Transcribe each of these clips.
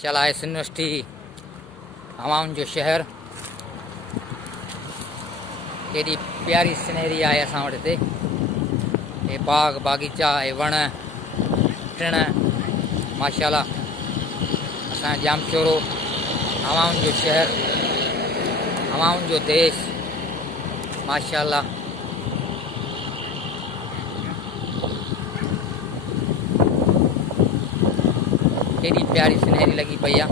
चला है यूनिवर्सिटी हवाउन जो शहर केडी प्यारी सिनहरी है असां वटि हिते। ये बाग बागीचा ये वण टिण माशाल्लाह असां जामशोरो हवाउन जो शहर हवाउन जो देश माशाल्लाह। केडी प्यारी सिनहरी लगी पई है।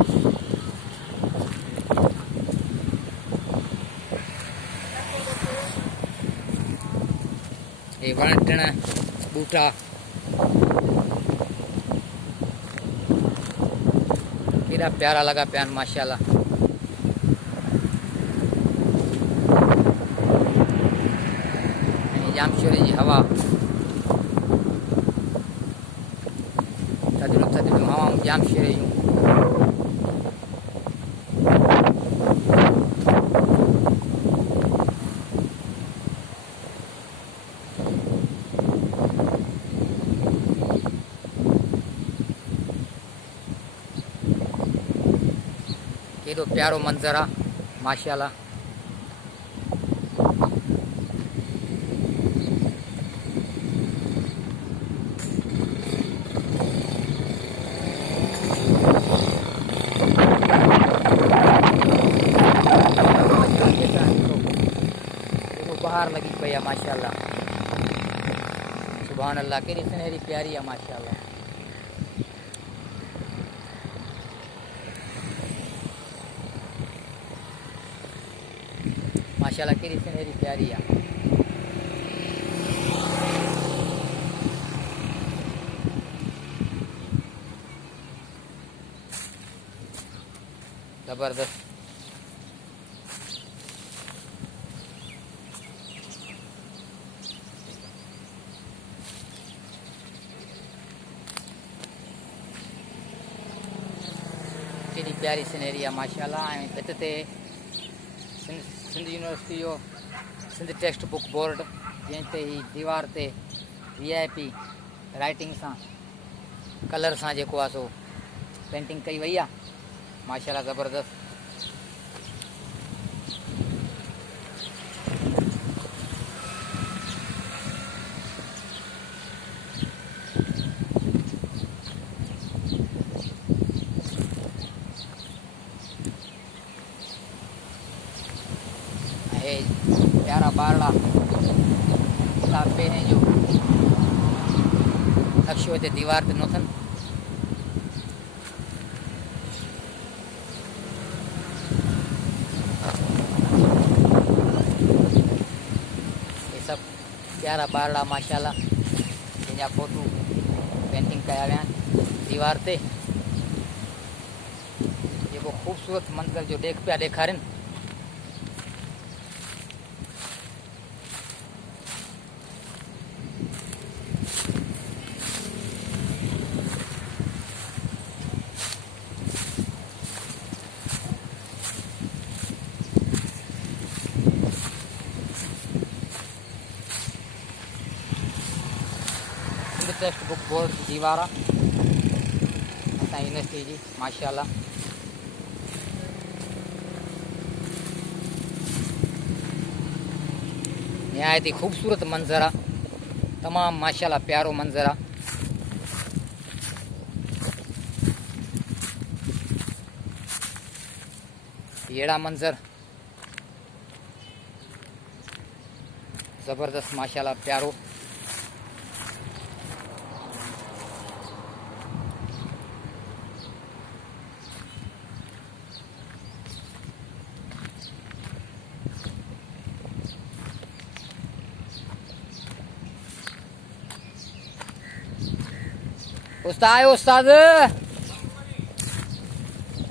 ये वण टिण बूटा केड़ा प्यारा लगा पिया माशाल्लाह। जामशोरे जी हवा थधिड़ियूं थधिड़ियूं हवाऊं जामशोरे जूं। केॾो प्यारो मंज़र आहे माशाल्लाह। बाहर लगी पई आहे माशाल्लाह। सुभान अल्लाह केड़ी सिनहरी प्यारी आहे माशाल्लाह। माशाल्लाह केड़ी सिनहरी प्यारी है। जबरदस्त केड़ी प्यारी सिनहरी है माशाल्लाह। भित ते सिंध यूनिवर्सिटी जो सिंध टेक्स्ट बुक बोर्ड जैसे ही दीवार ते VIP राइटिंग से कलर से जो सो पेंटिंग कई वही है माशाल्लाह ज़बरदस्त। प्यारा बारड़ा पहिरें जो नक्शो हिते दीवार ते नोथन। ये सब प्यारा बारड़ा माशाल्लाह जंहिंजा फोटो पेंटिंग कया विया दीवार ते। जेको ख़ूबसूरत मंज़र जो देख पिया ॾेखारनि। टेक्स्ट बुक बोर्ड की दीवार यूनिवर्सिटी जी माशाल्लाह। नहायत ही खूबसूरत मंज़र है तमाम माशाल्लाह प्यारो मंज़र है। येड़ा मंज़र ज़बरदस्त माशाल्लाह प्यारो। उस्ताद उस्ताद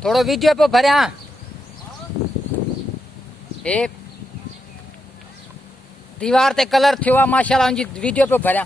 थोड़ो वीडियो पे भरिया ए दीवार ते कलर थियो माशाल्लाह उनजी वीडियो पे भरिया।